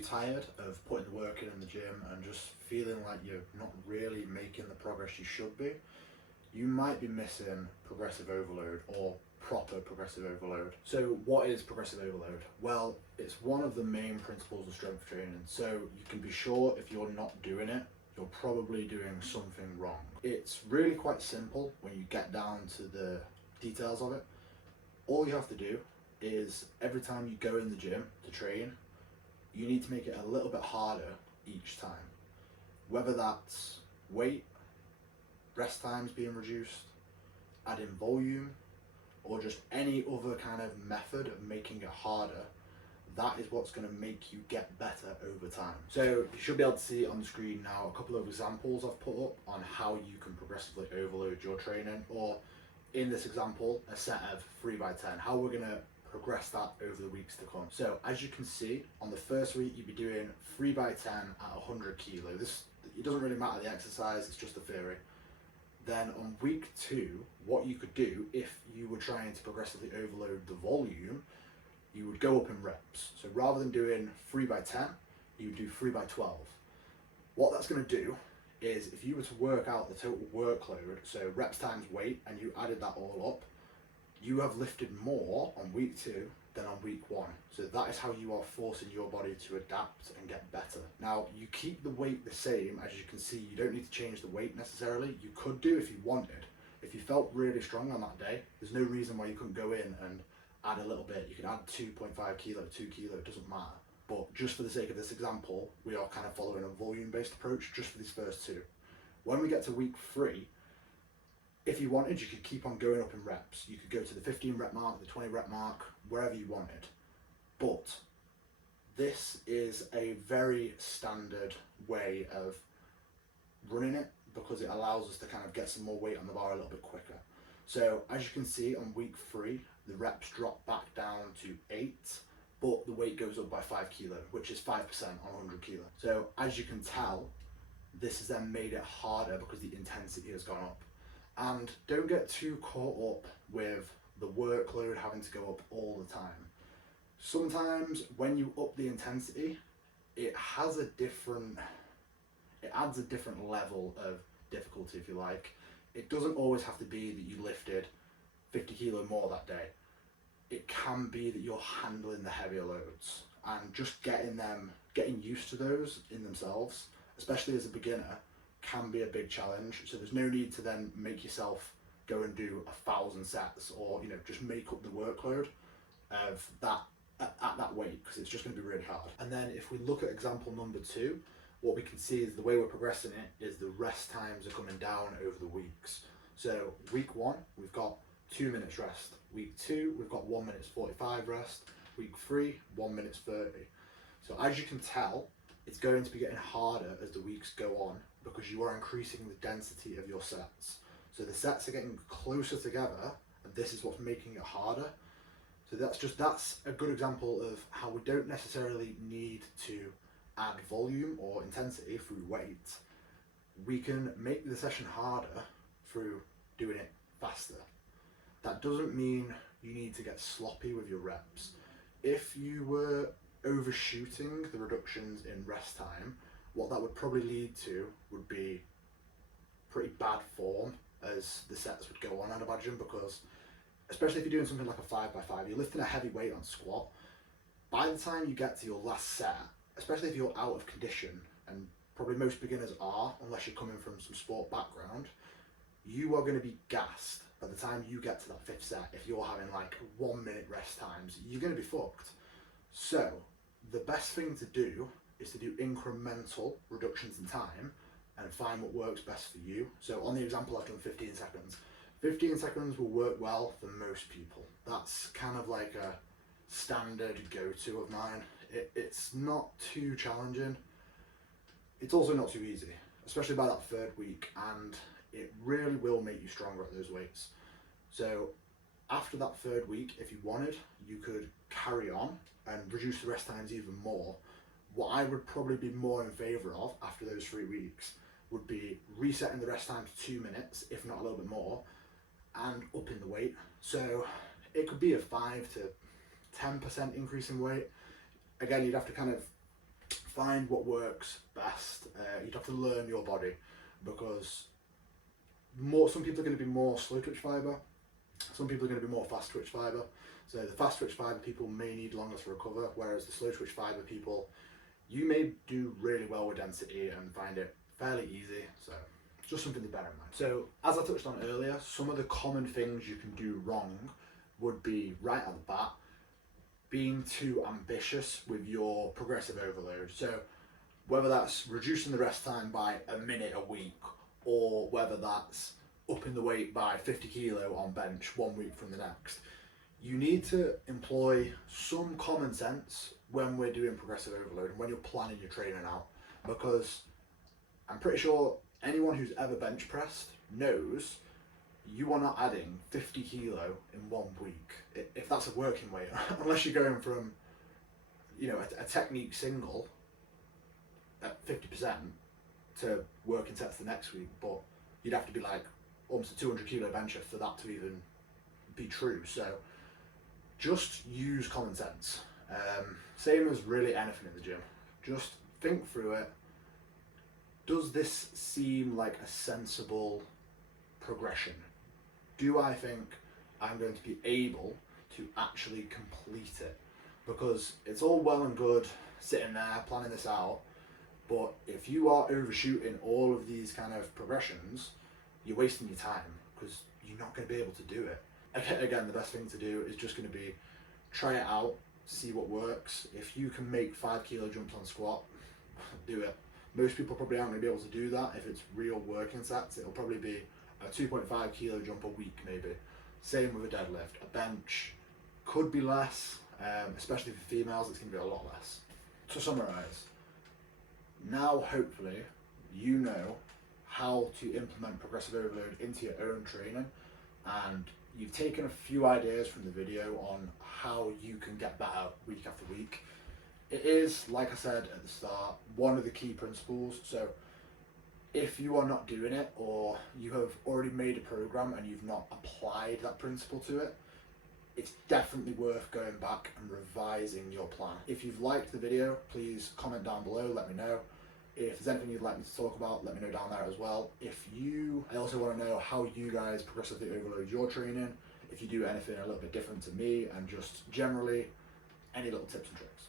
too tired of putting the work in the gym and just feeling like you're not really making the progress you should be, you might be missing progressive overload or proper progressive overload. So what is progressive overload? Well, it's one of the main principles of strength training. So you can be sure if you're not doing it, you're probably doing something wrong. It's really quite simple when you get down to the details of it. All you have to do is every time you go in the gym to train, you need to make it a little bit harder each time. Whether that's weight, rest times being reduced, adding volume, or just any other kind of method of making it harder, that is what's going to make you get better over time. So you should be able to see on the screen now a couple of examples I've put up on how you can progressively overload your training, or in this example, a set of 3x10, how we're going to progress that over the weeks to come. So as you can see, on the first week, you'd be doing 3x10 at 100 kilo. It doesn't really matter the exercise, it's just the theory. Then on week 2, what you could do if you were trying to progressively overload the volume, you would go up in reps. So rather than doing 3x10, you would do 3x12. What that's going to do is if you were to work out the total workload, so reps times weight, and you added that all up, you have lifted more on week 2 than on week 1. So that is how you are forcing your body to adapt and get better. Now, you keep the weight the same. As you can see, you don't need to change the weight necessarily. You could do if you wanted. If you felt really strong on that day, there's no reason why you couldn't go in and add a little bit. You can add 2.5 kilo, 2 kilo, it doesn't matter. But just for the sake of this example, we are kind of following a volume-based approach just for these first 2. When we get to week 3, if you wanted, you could keep on going up in reps. You could go to the 15 rep mark, the 20 rep mark, wherever you wanted. But this is a very standard way of running it because it allows us to kind of get some more weight on the bar a little bit quicker. So as you can see on week 3, the reps drop back down to 8, but the weight goes up by 5 kilo, which is 5% on 100 kilo. So as you can tell, this has then made it harder because the intensity has gone up. And don't get too caught up with the workload having to go up all the time. Sometimes when you up the intensity, it adds a different level of difficulty, if you like. It doesn't always have to be that you lifted 50 kilo more that day. It can be that you're handling the heavier loads, and just getting used to those in themselves, especially as a beginner, can be a big challenge. So there's no need to then make yourself go and do 1,000 sets, or just make up the workload of that at that weight, because it's just going to be really hard. And then if we look at example number 2, what we can see is the way we're progressing it is the rest times are coming down over the weeks. So week 1, we've got 2 minutes rest. Week 2, we've got 1 minute 45 rest. Week 3, 1 minute 30. So as you can tell, it's going to be getting harder as the weeks go on because you are increasing the density of your sets. So the sets are getting closer together, and this is what's making it harder. So that's a good example of how we don't necessarily need to add volume or intensity through weight. We can make the session harder through doing it faster. That doesn't mean you need to get sloppy with your reps. If you were overshooting the reductions in rest time, what that would probably lead to would be pretty bad form as the sets would go on, I'd imagine, because especially if you're doing something like a 5x5, you're lifting a heavy weight on squat. By the time you get to your last set, especially if you're out of condition, and probably most beginners are, unless you're coming from some sport background, you are going to be gassed by the time you get to that 5th set. If you're having like 1 minute rest times, you're going to be fucked. So the best thing to do is to do incremental reductions in time and find what works best for you. So on the example, I've done 15 seconds. 15 seconds will work well for most people. That's kind of like a standard go-to of mine. It's not too challenging. It's also not too easy, especially by that 3rd week, and it really will make you stronger at those weights. So after that 3rd week, if you wanted, you could carry on and reduce the rest times even more. What I would probably be more in favour of after those 3 weeks would be resetting the rest time to 2 minutes, if not a little bit more, and upping the weight. So it could be a 5 to 10% increase in weight. Again, you'd have to kind of find what works best. You'd have to learn your body, because some people are going to be more slow twitch fiber, some people are going to be more fast twitch fiber. So the fast twitch fiber people may need longer to recover, whereas the slow twitch fiber people, you may do really well with density and find it fairly easy. So just something to bear in mind. So as I touched on earlier, some of the common things you can do wrong would be, right at the bat, being too ambitious with your progressive overload. So whether that's reducing the rest time by a minute a week, or whether that's upping the weight by 50 kilo on bench 1 week from the next, you need to employ some common sense when we're doing progressive overload and when you're planning your training out, because I'm pretty sure anyone who's ever bench pressed knows you are not adding 50 kilo in 1 week, if that's a working weight, unless you're going from, you know, a technique single at 50% to working sets the next week. But you'd have to be like almost a 200 kilo bencher for that to even be true. So just use common sense. Same as really anything in the gym. Just think through it. Does this seem like a sensible progression? Do I think I'm going to be able to actually complete it? Because it's all well and good sitting there planning this out, but if you are overshooting all of these kind of progressions, you're wasting your time, because you're not going to be able to do it. Again, the best thing to do is just going to be try it out, see what works. If you can make 5 kilo jumps on squat, do it. Most people probably aren't going to be able to do that. If it's real working sets, it'll probably be a 2.5 kilo jump a week maybe. Same with a deadlift. A bench could be less, especially for females, it's going to be a lot less. To summarise, now hopefully you know how to implement progressive overload into your own training, and you've taken a few ideas from the video on how you can get better week after week. It is, like I said at the start, one of the key principles. So if you are not doing it, or you have already made a program and you've not applied that principle to it, it's definitely worth going back and revising your plan. If you've liked the video, please comment down below, let me know. If there's anything you'd like me to talk about, let me know down there as well. I also want to know how you guys progressively overload your training, if you do anything a little bit different to me, and just generally any little tips and tricks.